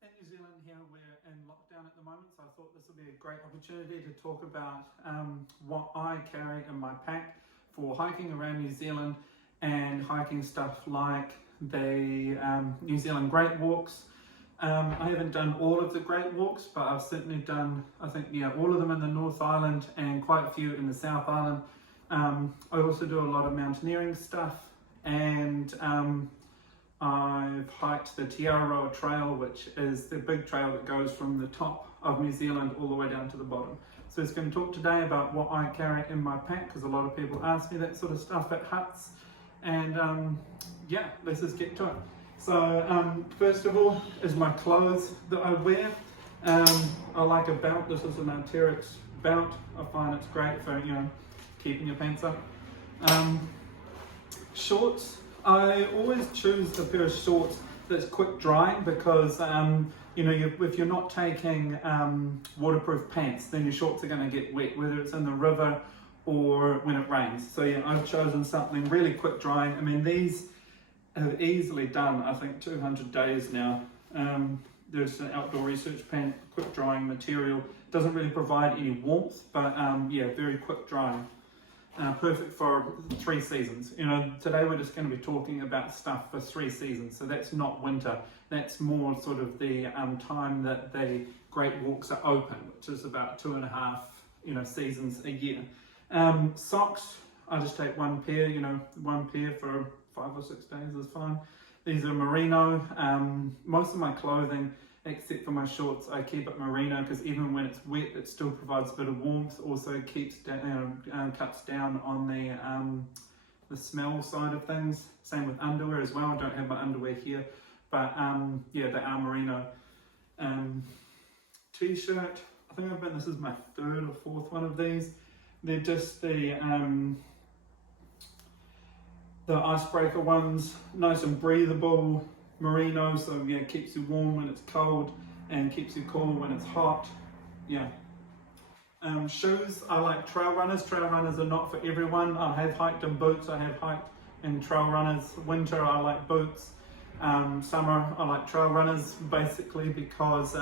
In New Zealand here, we're in lockdown at the moment, so I thought this would be a great opportunity to talk about what I carry in my pack for hiking around New Zealand and hiking stuff like the New Zealand Great Walks. I haven't done all of the Great Walks, but I've certainly done, I think, all of them in the North Island and quite a few in the South Island. I also do a lot of mountaineering stuff, and I've hiked the Te Araroa Trail, which is the big trail that goes from the top of New Zealand all the way down to the bottom. So I was going to talk today about what I carry in my pack, because a lot of people ask me that sort of stuff at huts. And yeah, let's just get to it. So first of all is my clothes that I wear. I like a belt. This is an Arc'teryx belt. I find it's great for, keeping your pants up. Shorts. I always choose a pair of shorts that's quick drying because, if you're not taking waterproof pants, then your shorts are going to get wet, whether it's in the river or when it rains. So yeah, I've chosen something really quick drying. I mean, these have easily done, I think, 200 days now. There's an outdoor research pant, quick drying material. Doesn't really provide any warmth, but very quick drying. Perfect for 3 seasons. Today we're just going to be talking about stuff for 3 seasons. So that's not winter. That's more sort of the time that the Great Walks are open, which is about 2.5, seasons a year. Socks, I just take one pair. One pair for 5 or 6 days is fine. These are merino. Most of my clothing, except for my shorts, I keep it merino because even when it's wet, it still provides a bit of warmth. Also keeps down, cuts down on the smell side of things. Same with underwear as well. I don't have my underwear here, but they are merino. T-shirt. I think this is my 3rd or 4th one of these. They're just the icebreaker ones, nice and breathable. Merino, so yeah, keeps you warm when it's cold and keeps you cool when it's hot. Shoes, I like trail runners. Trail runners are not for everyone. I have hiked in boots, I have hiked in trail runners. Winter, I like boots. Summer, I like trail runners, basically because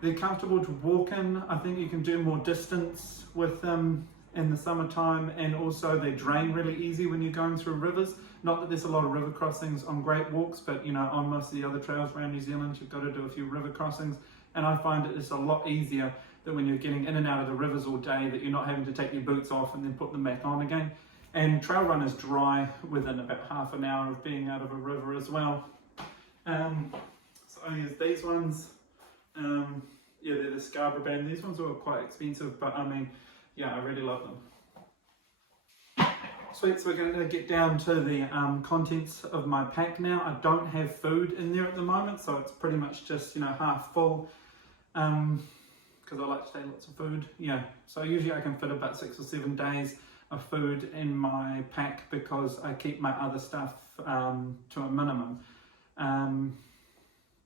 they're comfortable to walk in. I think you can do more distance with them in the summertime, and also they drain really easy when you're going through rivers. Not that there's a lot of river crossings on Great Walks, but on most of the other trails around New Zealand, you've got to do a few river crossings, and I find it is a lot easier that when you're getting in and out of the rivers all day, that you're not having to take your boots off and then put them back on again. And trail runners dry within about half an hour of being out of a river as well. So I use these ones. They're the Scarborough brand. These ones were quite expensive, but I really love them. Sweet, so we're going to get down to the contents of my pack now. I don't have food in there at the moment, so it's pretty much just, half full, because I like to take lots of food. So usually I can fit about 6 or 7 days of food in my pack because I keep my other stuff to a minimum.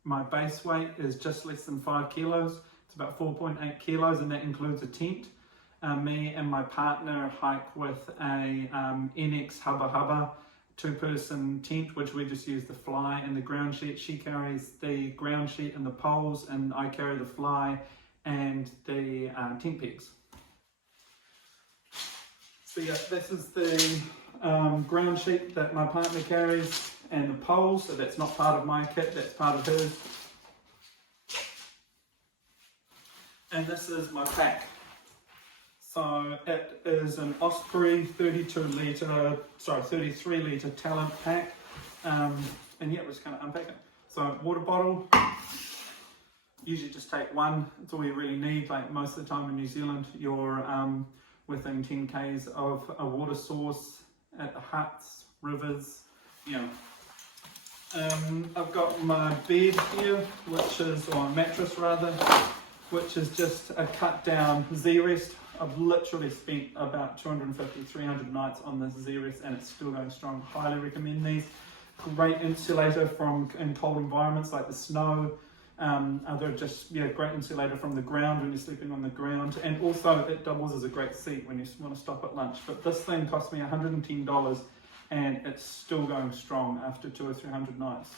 My base weight is just less than 5 kilos. It's about 4.8 kilos, and that includes a tent. Me and my partner hike with a NX Hubba Hubba 2-person tent, which we just use the fly and the ground sheet. She carries the ground sheet and the poles, and I carry the fly and the tent pegs. So yeah, this is the ground sheet that my partner carries and the poles. So that's not part of my kit, that's part of hers. And this is my pack. So it is an Osprey 33 litre Talent pack. And yeah, we're just going to unpack it. So water bottle, usually just take one. It's all you really need. Like most of the time in New Zealand, you're within 10 k's of a water source at the huts, rivers, I've got my bed here, or mattress rather, which is just a cut down Z-Rest. I've literally spent about 250, 300 nights on this Z-Rest and it's still going strong. Highly recommend these. Great insulator in cold environments like the snow. They're just great insulator from the ground when you're sleeping on the ground, and also it doubles as a great seat when you want to stop at lunch. But this thing cost me $110 and it's still going strong after 200 or 300 nights.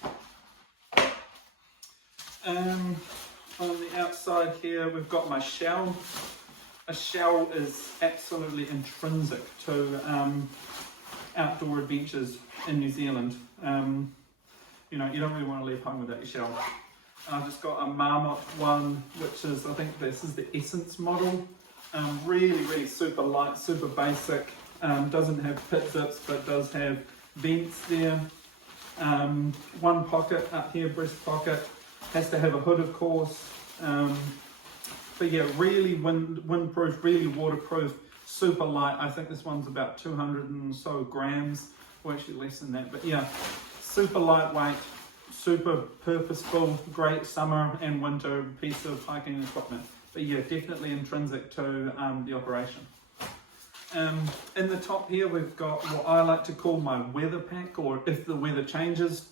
On the outside here, we've got my shell. A shell is absolutely intrinsic to outdoor adventures in New Zealand. You know, you don't really want to leave home without your shell. I've just got a Marmot one, which is, I think this is the Essence model. Really super light, super basic. Doesn't have pit zips, but does have vents there. One pocket up here, breast pocket. Has to have a hood, of course. But yeah, really windproof, really waterproof, super light. I think this one's about 200 and so grams, or actually less than that. But yeah, super lightweight, super purposeful, great summer and winter piece of hiking equipment. But yeah, definitely intrinsic to the operation. In the top here, we've got what I like to call my weather pack, or if the weather changes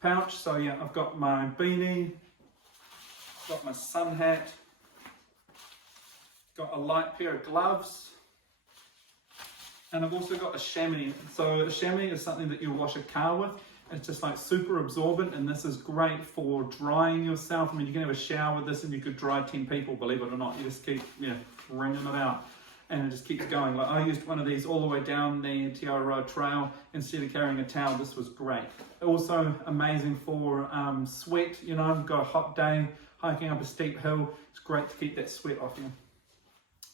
pouch. So yeah, I've got my beanie, got my sun hat, got a light pair of gloves, and I've also got a chamois. So a chamois is something that you'll wash a car with. It's just like super absorbent, and this is great for drying yourself. I mean, you can have a shower with this and you could dry 10 people, believe it or not. You just keep wringing it out and it just keeps going. Like I used one of these all the way down the Te Aroha Trail. Instead of carrying a towel, this was great. Also amazing for sweat, you know, you've got a hot day, hiking up a steep hill. It's great to keep that sweat off you.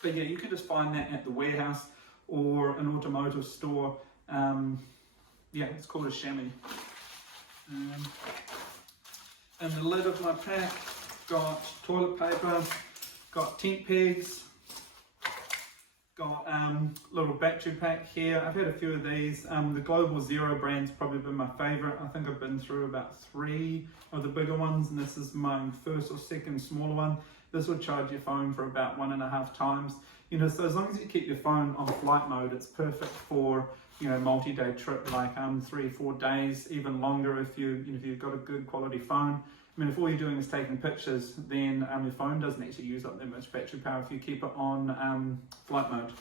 But yeah, you can just find that at the warehouse or an automotive store. Yeah, it's called a chamois. And the lid of my pack, got toilet paper, got tent pegs, got little battery pack here. I've had a few of these. The Global Zero brand's probably been my favourite. I think I've been through about 3 of the bigger ones, and this is my first or second smaller one. This will charge your phone for about 1.5 times. You know, so as long as you keep your phone on flight mode, it's perfect for, you know, multi-day trip, like 3-4 days, even longer if you've got a good quality phone. I mean, if all you're doing is taking pictures, then your phone doesn't actually use up that much battery power if you keep it on flight mode.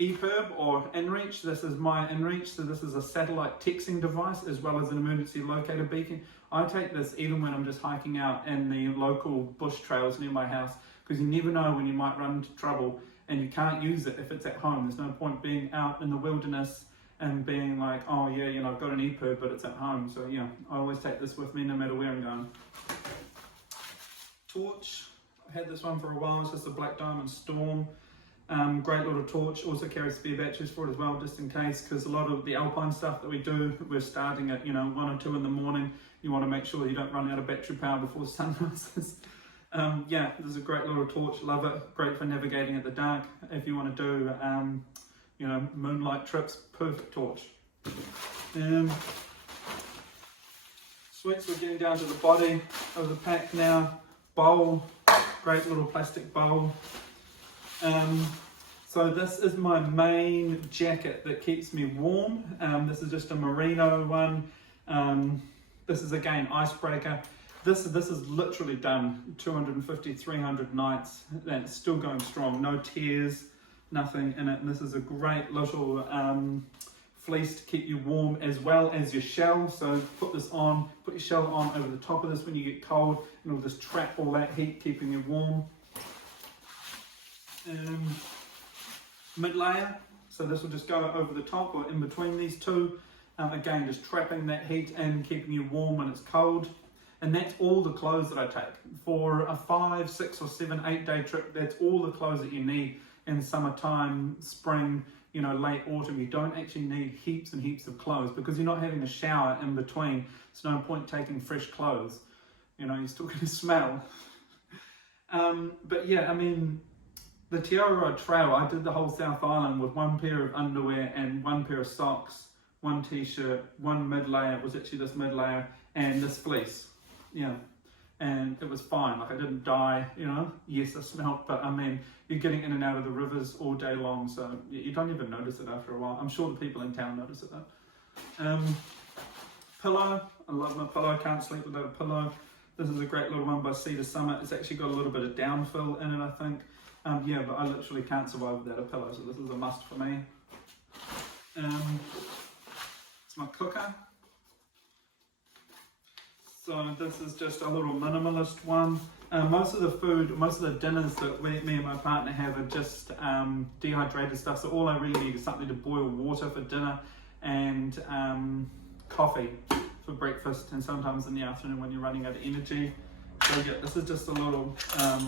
ePerb or inReach, this is my inReach, so this is a satellite texting device as well as an emergency locator beacon. I take this even when I'm just hiking out in the local bush trails near my house, because you never know when you might run into trouble and you can't use it if it's at home. There's no point being out in the wilderness and being like, oh yeah, you know, I've got an ePerb but it's at home. So yeah, I always take this with me no matter where I'm going. Torch, I've had this one for a while, it's just a Black Diamond Storm. Great little torch, also carries spare batteries for it as well, just in case, because a lot of the alpine stuff that we do, we're starting at 1 or 2 in the morning. You want to make sure you don't run out of battery power before sun rises. Yeah, this is a great little torch, love it. Great for navigating at the dark. If you want to do, moonlight trips, perfect torch. Sweet, so we're getting down to the body of the pack now. Bowl, great little plastic bowl. So this is my main jacket that keeps me warm. This is just a merino one. This is again icebreaker. This is literally done 250, 300 nights, and it's still going strong. No tears, nothing in it. And this is a great little fleece to keep you warm, as well as your shell. So put this on, put your shell on over the top of this when you get cold, and it'll just trap all that heat, keeping you warm. Mid layer, so this will just go over the top or in between these two. Again, just trapping that heat and keeping you warm when it's cold. And that's all the clothes that I take. For a 5, 6 or 7, 8 day trip, that's all the clothes that you need in summertime, spring, late autumn. You don't actually need heaps and heaps of clothes because you're not having a shower in between. There's no point taking fresh clothes. You're still going to smell. But yeah, I mean, the Te Aroha Trail, I did the whole South Island with 1 pair of underwear and 1 pair of socks, 1 t-shirt, 1 mid-layer, it was actually this mid-layer, and this fleece. Yeah, and it was fine. Like, I didn't die, Yes, I smelled, but I mean, you're getting in and out of the rivers all day long, so you don't even notice it after a while. I'm sure the people in town notice it though. Pillow, I love my pillow, I can't sleep without a pillow. This is a great little one by Cedar Summit. It's actually got a little bit of downfill in it, I think. Yeah, but I literally can't survive without a pillow, so this is a must for me. It's my cooker. So this is just a little minimalist one. Most of the food, most of the dinners that me and my partner have are just dehydrated stuff. So all I really need is something to boil water for dinner and coffee for breakfast, and sometimes in the afternoon when you're running out of energy. So yeah, this is just a little,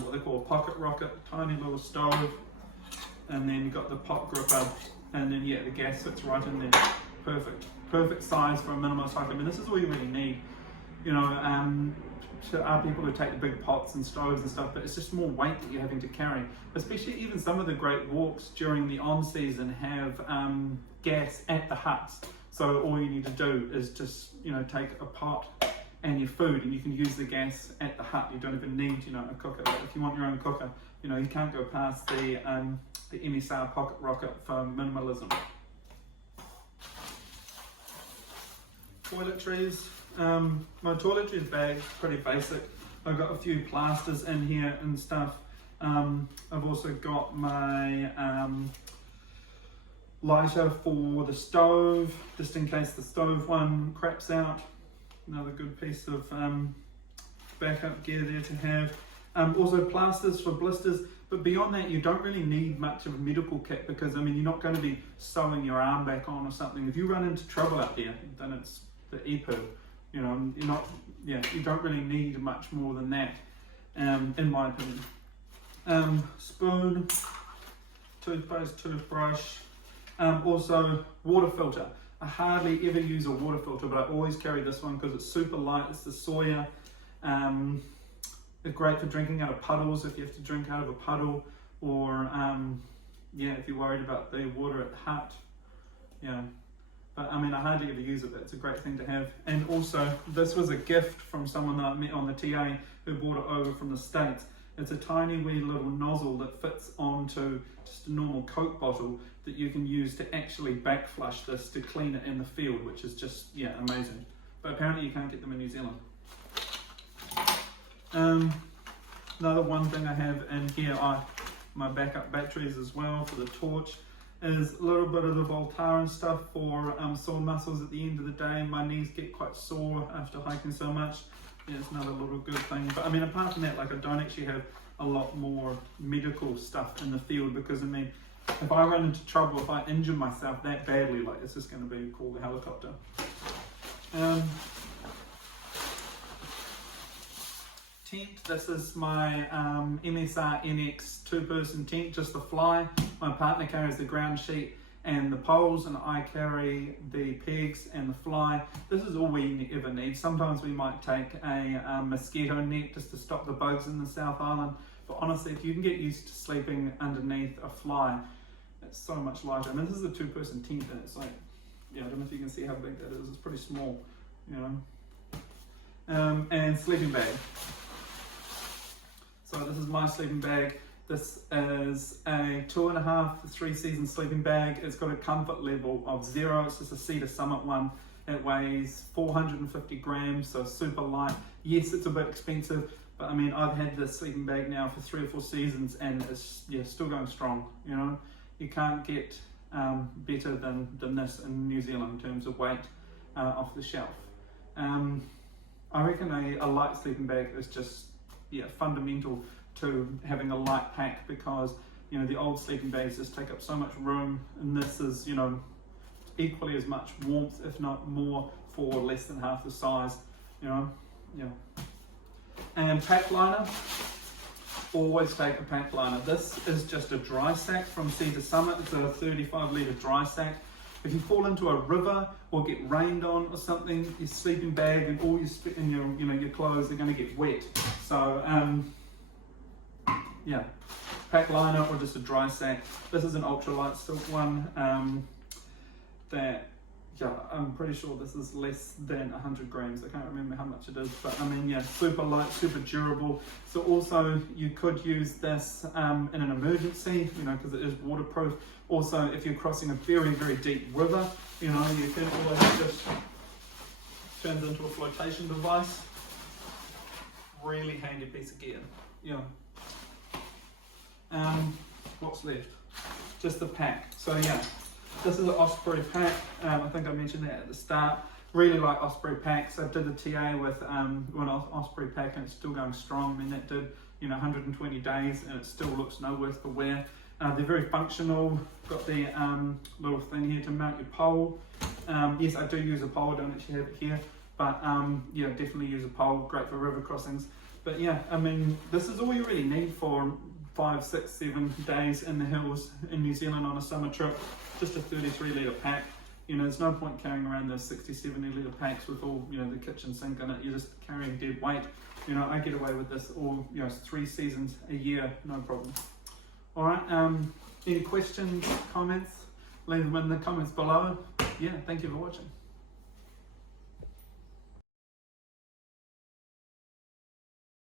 what they call a pocket rocket, tiny little stove. And then you've got the pot gripper, and then yeah, the gas fits right in there. Perfect size for a minimalist hike. I mean, this is all you really need. You know, there are people who take the big pots and stoves and stuff, but it's just more weight that you're having to carry. Especially even some of the great walks during the on season have gas at the huts. So all you need to do is just, you know, take a pot and your food, and you can use the gas at the hut. You don't even need, you know, a cooker. But if you want your own cooker, you know, you can't go past the MSR Pocket Rocket for minimalism. Toiletries. My toiletries bag is pretty basic. I've got a few plasters in here and stuff. I've also got my lighter for the stove, just in case the stove one craps out. Another good piece of backup gear there to have. Also plasters for blisters, but beyond that you don't really need much of a medical kit, because I mean, you're not going to be sewing your arm back on or something. If you run into trouble out there, then it's the EPIRB. You know, you don't really need much more than that, in my opinion. Spoon, toothpaste, toothbrush, also water filter. I hardly ever use a water filter, but I always carry this one because it's super light. It's the Sawyer. It's great for drinking out of puddles if you have to drink out of a puddle, or if you're worried about the water at the hut. Yeah. But I mean, I hardly ever use it, but it's a great thing to have. And also, this was a gift from someone that I met on the TA who brought it over from the States. It's a tiny wee little nozzle that fits onto just a normal Coke bottle that you can use to actually back flush this to clean it in the field, which is just, yeah, amazing. But apparently you can't get them in New Zealand. Another one thing I have in here are my backup batteries as well for the torch. Is a little bit of the Voltaren stuff for sore muscles at the end of the day. My knees get quite sore after hiking so much. Yeah, it's another little good thing. But I mean, apart from that, like, I don't actually have a lot more medical stuff in the field, because I mean, if I run into trouble, if I injure myself that badly, like, it's just going to be call the helicopter. Tent. This is my MSR NX 2-person tent, just the fly. My partner carries the ground sheet and the poles, and I carry the pegs and the fly. This is all we ever need. Sometimes we might take a mosquito net just to stop the bugs in the South Island. But honestly, if you can get used to sleeping underneath a fly, it's so much lighter. I mean, this is a 2-person tent, and it's like, yeah, I don't know if you can see how big that is. It's pretty small, you know. And sleeping bag. So this is my sleeping bag. This is a 2.5 to 3 season sleeping bag. It's got a comfort level of 0. It's just a Cedar Summit one. It weighs 450 grams, so super light. Yes, it's a bit expensive, but I mean, I've had this sleeping bag now for 3 or 4 seasons, and it's, yeah, still going strong. You know, you can't get better than this in New Zealand in terms of weight off the shelf. I reckon a light sleeping bag is just, yeah, fundamental to having a light pack, because you know, the old sleeping bags just take up so much room, and this is, you know, equally as much warmth, if not more, for less than half the size, you know. Yeah. And pack liner, always take a pack liner. This is just a dry sack from Cedar Summit. It's a 35 litre dry sack. If you fall into a river or get rained on or something, your sleeping bag and all your clothes are going to get wet. So yeah, pack liner or just a dry sack. This is an ultralight silk one that, yeah, I'm pretty sure this is less than 100 grams. I can't remember how much it is, but I mean, yeah, super light, super durable. So also you could use this in an emergency, you know, because it is waterproof. Also, if you're crossing a very, very deep river, you know, you can always just turn it into a flotation device. Really handy piece of gear. Yeah. What's left? Just the pack. So yeah, this is an Osprey pack. I think I mentioned that at the start. Really like Osprey packs. I did the TA with one Osprey pack and it's still going strong. I mean, that did 120 days and it still looks no worse for wear. They're very functional. Got the little thing here to mount your pole. Yes, I do use a pole. I don't actually have it here, but yeah, definitely use a pole. Great for river crossings. But yeah, I mean, this is all you really need for 5, 6, 7 days in the hills in New Zealand on a summer trip. Just a 33 litre pack. There's no point carrying around those 60, 70 litre packs with all, the kitchen sink in it. You're just carrying dead weight. I get away with this all, 3 seasons a year, no problem. All right, any questions, comments? Leave them in the comments below. Yeah, thank you for watching.